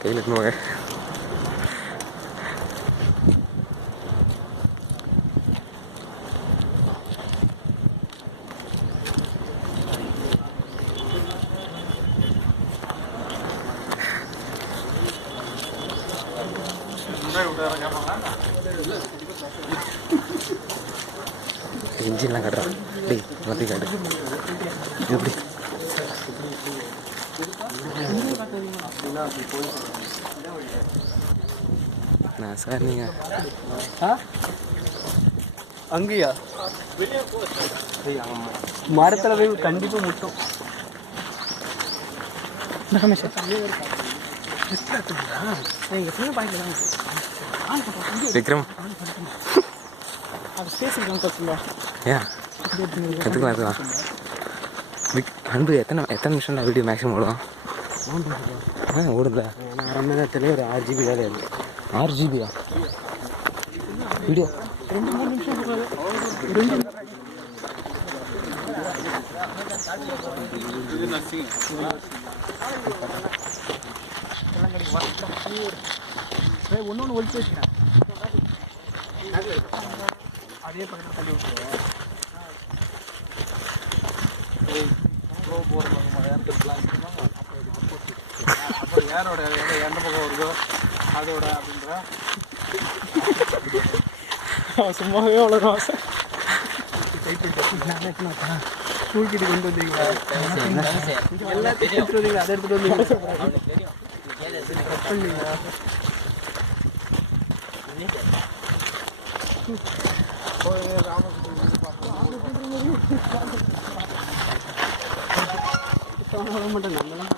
கையில் எடுத்துவாங்க. இன்ஜின்லாம் காட்டுறான். டேய் மத்தி காட்டு. எப்படி நான் சார் நீங்கள் அங்கேயா மரத்தில் போய் கண்டிப்பாக முட்டும். விக்ரம் ஏன் எடுத்துக்கலாம் அன்பு எத்தனை நிமிஷம் வீடியோ மேக்ஸிமம் ஓடும்? ஓடுதா? அரை மணி நேரத்துலேயே ஒரு 6 GB வேலை இருக்குது. 6 GB வீடியோ 2-3 நிமிஷம் ஒன்று ஒழிச்சு வச்சுக்கிறேன். அதே பக்கத்தில் தள்ளி விட்டுருவேன். அப்புறம் யாரோட எந்த பக்கம் வருதோ அதோட அப்படின்ற சும்மாவே அவ்வளோ ஆசை. தூக்கிட்டு கொண்டு வந்தீங்களா? எல்லாத்தையும் எடுத்துட்டு வந்தீங்களா? அதை எடுத்துட்டு வந்தீங்களா? மாட்டேன் நம்மளாம்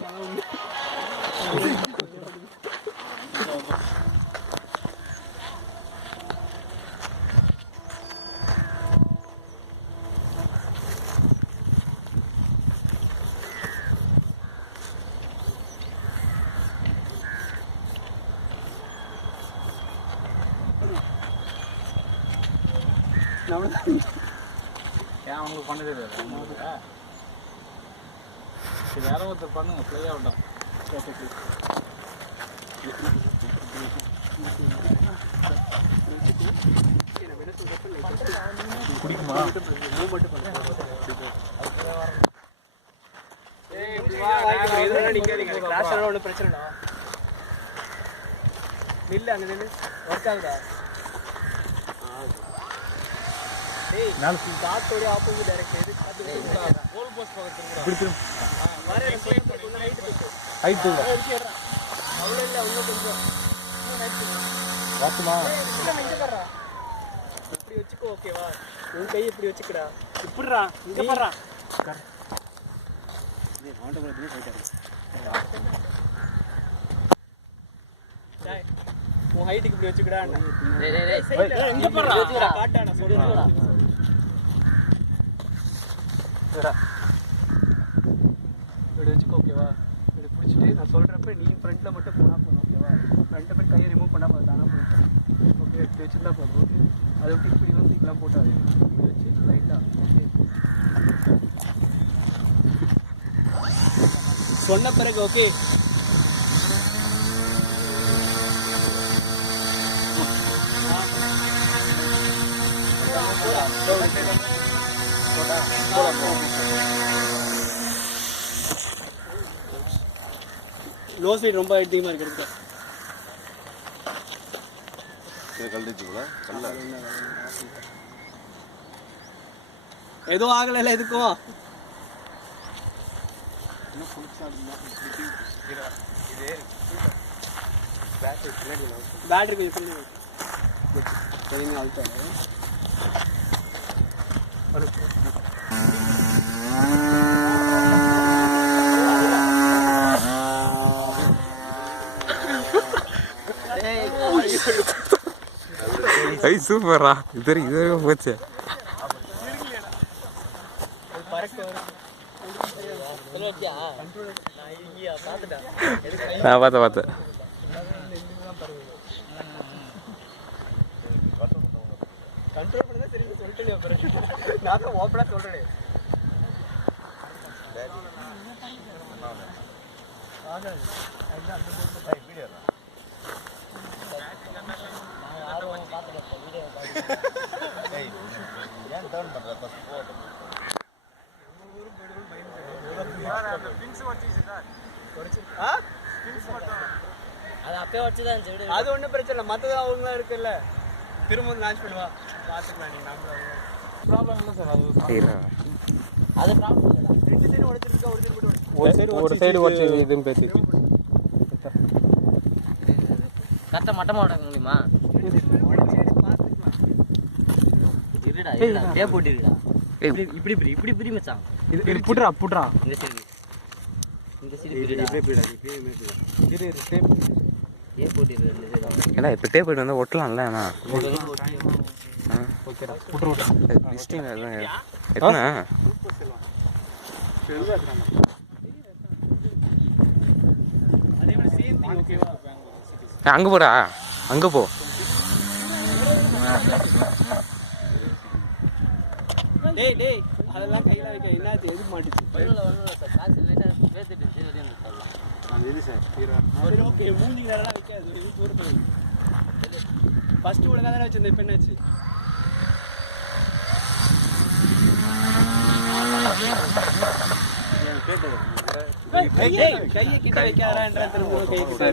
ஏன் அவங்களுக்கு பண்ணதே வேற ஒருத்தர் பண்ணுங்க ஃப்ளை ஆகட்டும். குடிக்குமா? ஒன்றும் பிரச்சனைடா. நில்லு அங்கே நில்லு. ஒர்க் ஆகுதா? காத்தோட ஆப்போசிட் டைரக்ட் எது கோல் போஸ்ட் பக்கத்துல ஹைட் அவ்வளோ இல்லை இன்னும் கொஞ்சம் வாத்துமா இப்படி வச்சுக்கோ. ஓகேவா? உன் கையை இப்படி வச்சுக்கடா. இப்படிடா இங்கே பாடுறா. உன் ஹைட்டுக்கு இப்படி வச்சுக்கடா. எங்க பாடுறா காட்டான சொல்லுடா. இப்படி வச்சுக்கோ. ஓகேவா? இப்படி பிடிச்சிட்டு நான் சொல்கிறப்ப நீ ஃப்ரண்ட்டில் மட்டும் போனால் போதும். ஓகேவா? ஃப்ரண்ட்டை போய் கையை ரிமூவ் பண்ணால் போதும். தானே போயிட்டேன். ஓகே இப்படி வச்சுருந்தா போதும். ஓகே அதை விட்டு இப்படி தான் சீக்கிரம் போட்டாது. இப்படி வச்சு லைட்டாக ஓகே சொன்ன பிறகு ஓகே லோ ஸ்பீட் ரொம்ப அதிகமாக இருக்கிறது. எதுவும் ஆகலை. எதுக்கும் பேட்டரி கொஞ்சம் சரிங்க அழுத்தாரு. ஐ சூப்பரா. இது போச்சு. நான் பார்த்தேன். கண்ட்ரோல் பண்ணா தெரியும் சொல்லிட்டு நான் தான் ஓப்பனா சொல்றேன். அது அப்பயே வச்சுதான் அது ஒன்றும் பிரச்சனை இல்லை, மற்றது அவங்களாம் இருக்குல்ல, திரும்ப லான்ச் பண்ணுவா, பார்த்துக்கலாம். நீங்கள் நம்மள ப்ராப்ளம் இல்லை சார். அது ப்ராப்ளம் இல்லை. ரெண்டு சைடு உடச்சிருக்கா, ஒரு சைடு உடச்சி இதுன்னு பேசி கரெக்டாக மட்டமாக உடக்க முடியுமா? இருடா டேப் போட்டுருடா. இப்படி இப்படி இப்படி இப்படி இப்படி மச்சான். இது புட்றா புட்றா. இந்த சைடு டேப் போட்டுரு. ஏன்னா இப்போ டேப் போயிட்டு வந்தால் ஒட்டலாம்ல. அண்ணா ஓகேடா புட்றா. லிஸ்டிங் எத்தனை அதே மாதிரி சேம் திங். ஓகேவா? அங்கே போடா, அங்கே போ. டேய் டேய் அதெல்லாம் கையில் வைக்க என்னாச்சு? எதுக்கு மாட்டுச்சு? காசு லைட்டாக பேசிட்டு சொல்லலாம். எது சார்? சரி ஓகே, மூஞ்சி நேரம்லாம் வைக்காது, இது தூரத்தில் ஃபஸ்ட்டு ஒழுங்காக தானே வச்சிருந்தேன், இப்போ என்னாச்சு? கையை கிட்ட வைக்காதான்ற திரும்ப கை கிட்ட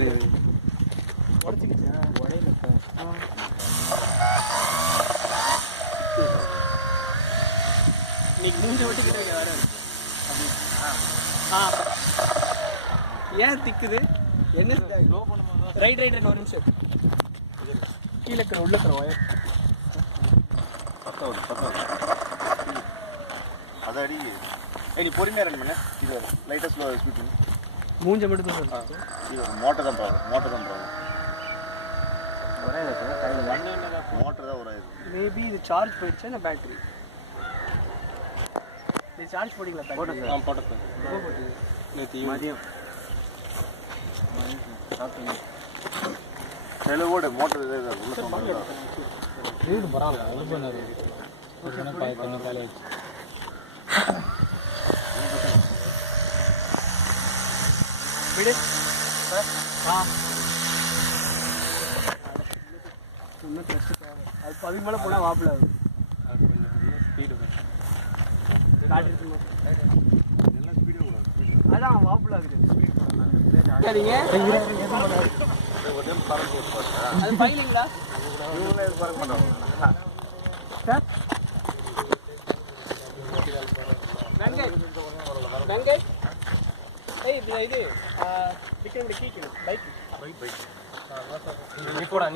இன்னைக்கு மூஞ்ச விட்டு கிட்ட வைக்க வர. ஏன் திக்குது? என்ன ரைட் ரைட் ஒரு நிமிஷம் கீழே இருக்கிற உள்ள இருக்கிற ஒயர் அதை அடி. நீ பொறுமையாக ரன் பண்ண. இது லைட்டாக ஸ்லோ ஸ்பீட் பண்ணு. மூஞ்ச மட்டும் தான் இது மோட்டர் தான் ப்ராப்ளம். மோட்டர் தான் மோட்டர் தான் உராயுது. மேபி இது சார்ஜ் போயிடுச்சா இல்லை பேட்டரி? இது சார்ஜ் போட்டிங்களா? போட்டேன். போட்டேன் நேற்று மதியம் செலவோட மோட்டர் உள்ள வீடு பரவாயில்ல. விடு. இன்னும் ட்ரெஸ்ட்டு தேவை. அது அதுக்கு மேலே போனால் வாப்பில் ஆகுது. பேட்டரி அதான் வாப்பில் ஆகுது. சரிங்க, அது ஃபைலிங்களா சார்? வெங்கை வெங்கை ஏய் இது விக்ரம் கீக்கணும் பைக் நீ போடா